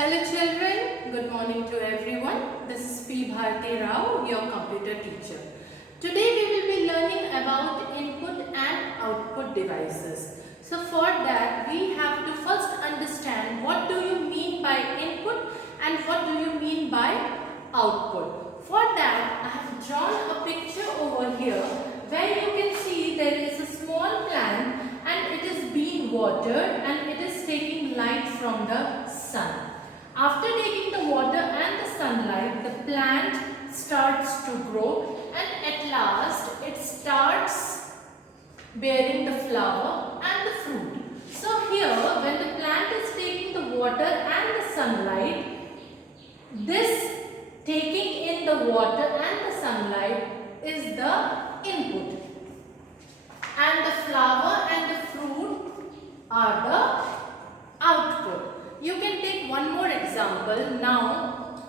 Hello children, good morning to everyone. This is P. Bharti Rao, your computer teacher. Today we will be learning about input and output devices. So for that we have to first understand what do you mean by input and what do you mean by output. For that I have drawn a picture over here where you can see there is a small plant and it is being watered and it is taking light from the sun. After taking the water and the sunlight, the plant starts to grow and at last it starts bearing the flower and the fruit. So here when the plant is taking the water and the sunlight, this taking in the water and the sunlight is the input. And the flower and the fruit are the output. You can take one more example. Now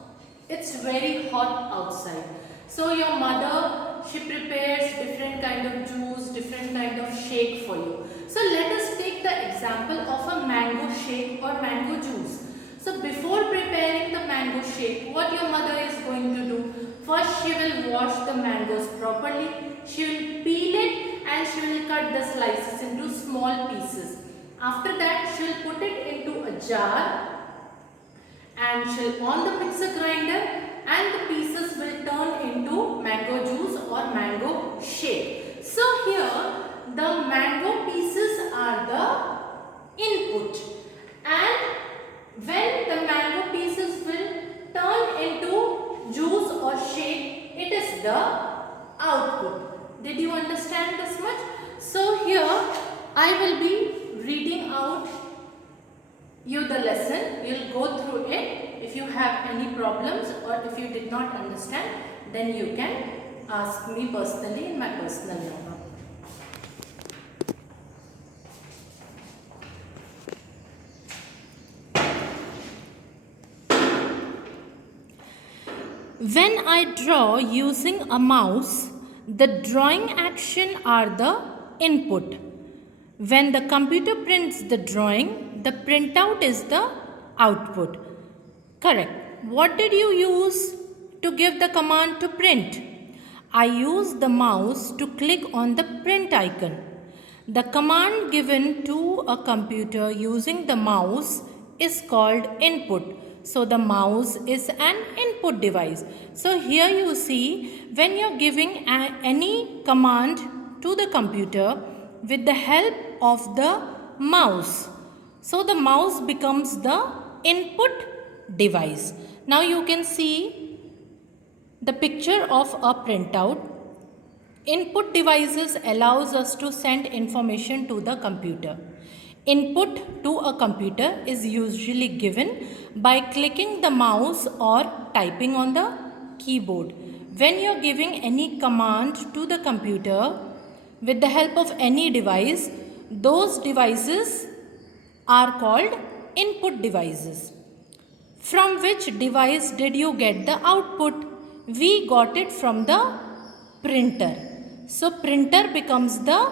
it's very hot outside. So your mother, she prepares different kind of juice, different kind of shake for you. So let us take the example of a mango shake or mango juice. So before preparing the mango shake, what your mother is going to do? First she will wash the mangoes properly. She will peel it and she will cut the slices into small pieces. After that, she will put it into a jar and she will on the mixer grinder and the pieces will turn into mango juice or mango shake. So here the mango pieces are the input and when the mango pieces will turn into juice or shake, it is the output. Did you understand this much? So here I will be reading out you the lesson. You'll go through it. If you have any problems or if you did not understand, then you can ask me personally in my personal number. When I draw using a mouse, the drawing action are the input. When the computer prints the drawing, the printout is the output. Correct. What did you use to give the command to print? I used the mouse to click on the print icon. The command given to a computer using the mouse is called input. So the mouse is an input device. So here you see when you are giving any command to the computer with the help of the mouse. So the mouse becomes the input device. Now you can see the picture of a printout. Input devices allows us to send information to the computer. Input to a computer is usually given by clicking the mouse or typing on the keyboard. When you are giving any command to the computer with the help of any device, those devices are called input devices. From which device did you get the output? We got it from the printer. So printer becomes the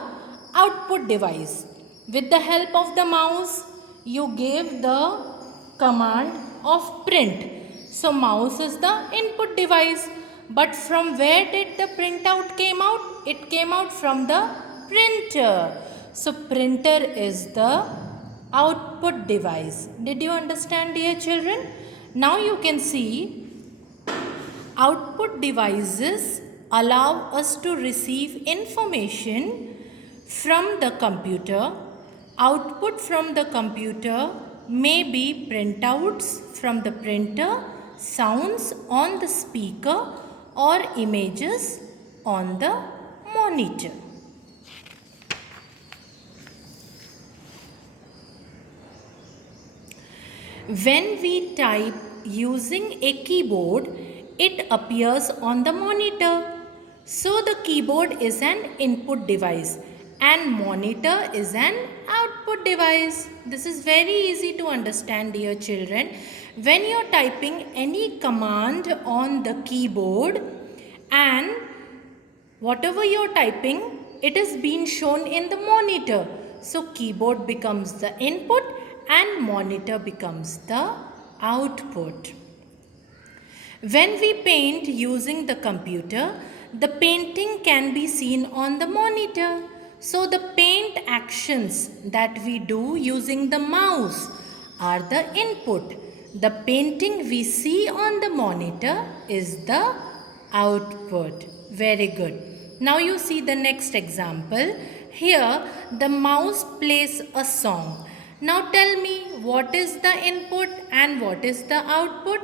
output device. With the help of the mouse, you gave the command of print. So mouse is the input device. But from where did the printout came out? It came out from the printer. So printer is the output device. Did you understand, dear children? Now you can see output devices allow us to receive information from the computer. Output from the computer may be printouts from the printer, sounds on the speaker, or images on the monitor. When we type using a keyboard, it appears on the monitor. So the keyboard is an input device and monitor is an output device. This is very easy to understand, dear children. When you are typing any command on the keyboard and whatever you are typing, it is being shown in the monitor. So keyboard becomes the input and monitor becomes the output. When we paint using the computer, the painting can be seen on the monitor. So the paint actions that we do using the mouse are the input. The painting we see on the monitor is the output. Very good. Now you see the next example. Here the mouse plays a song. Now tell me what is the input and what is the output?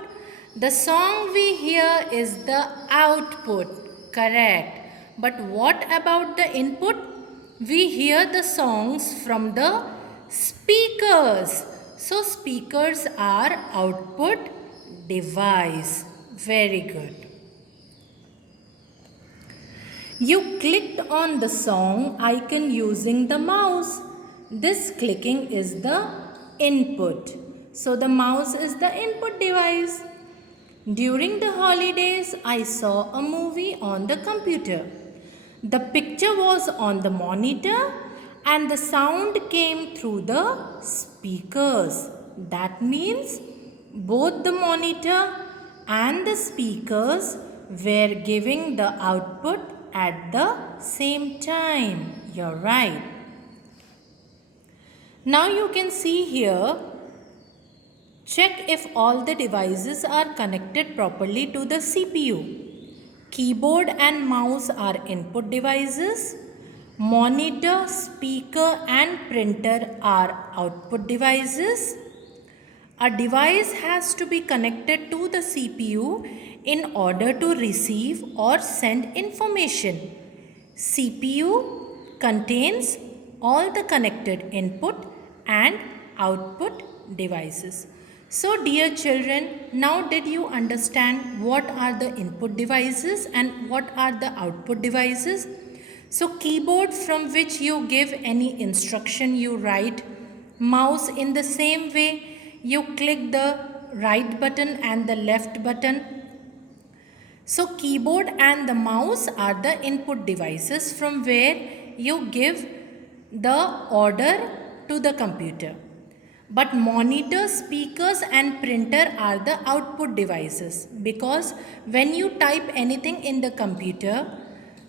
The song we hear is the output. Correct. But what about the input? We hear the songs from the speakers. So speakers are output device. Very good. You clicked on the song icon using the mouse. This clicking is the input. So the mouse is the input device. During the holidays, I saw a movie on the computer. The picture was on the monitor and the sound came through the speakers. That means both the monitor and the speakers were giving the output at the same time. You're right. Now you can see here, check if all the devices are connected properly to the CPU. Keyboard and mouse are input devices. Monitor, speaker and printer are output devices. A device has to be connected to the CPU in order to receive or send information. CPU contains all the connected input and output devices. So dear children, now did you understand what are the input devices and what are the output devices? So keyboard, from which you give any instruction you write. Mouse, in the same way you click the right button and the left button. So keyboard and the mouse are the input devices from where you give the order to the computer. But monitor, speakers and printer are the output devices, because when you type anything in the computer,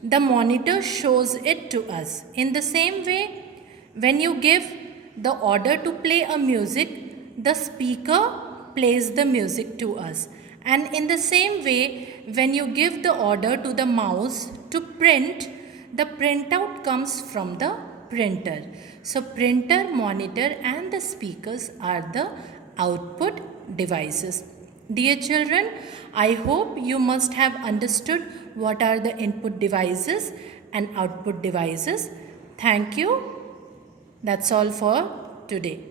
the monitor shows it to us. In the same way, when you give the order to play a music, the speaker plays the music to us. And in the same way, when you give the order to the mouse to print, the printout comes from the printer. So printer, monitor and the speakers are the output devices. Dear children, I hope you must have understood what are the input devices and output devices. Thank you. That's all for today.